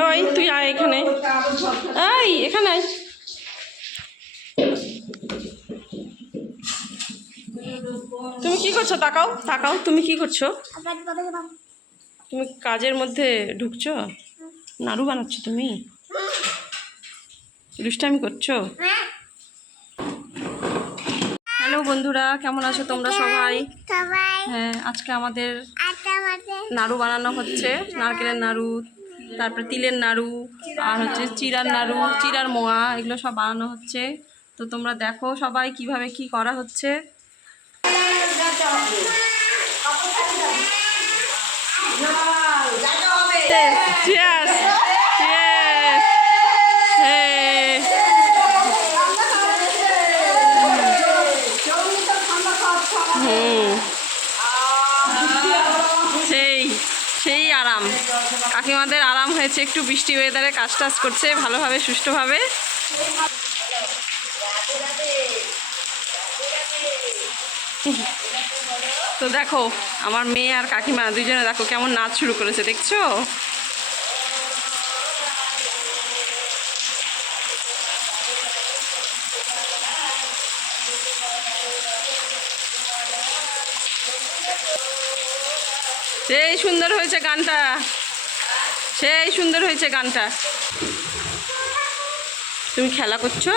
ওই তুই আয় এখানে, এই এখানে আয়। তুমি কি করছো? তাকাও তাকাও, তুমি কি করছো? তুমি কাজের মধ্যে ঢুকছো? নাড়ু বানাচ্ছো তুমি? দুষ্টামি করছো? হ্যালো বন্ধুরা, কেমন আছো তোমরা সবাই? হ্যাঁ, আজকে আমাদের নাড়ু বানানো হচ্ছে, নারকেলের নাড়ু, তারপরে তিলের নাড়ু, আর হচ্ছে চিড়ার নাড়ু, চিড়ার মোয়া, এগুলো সব বানানো হচ্ছে। তো তোমরা দেখো সবাই কিভাবে কি করা হচ্ছে। Cheers! Cheers! Hey! সেই সেই আরাম, কাকিমাদের আরাম হয়েছে, একটু বৃষ্টি ওয়েদারে কাজ টাজ করছে ভালোভাবে সুষ্ঠুভাবে। তো দেখো আমার মেয়ে আর কাকিমা দুজনে দেখো কেমন নাচ শুরু করেছে, দেখছো? সেই সুন্দর হয়েছে গানটা, সেই সুন্দর হয়েছে গানটা। তুমি খেলা করছো?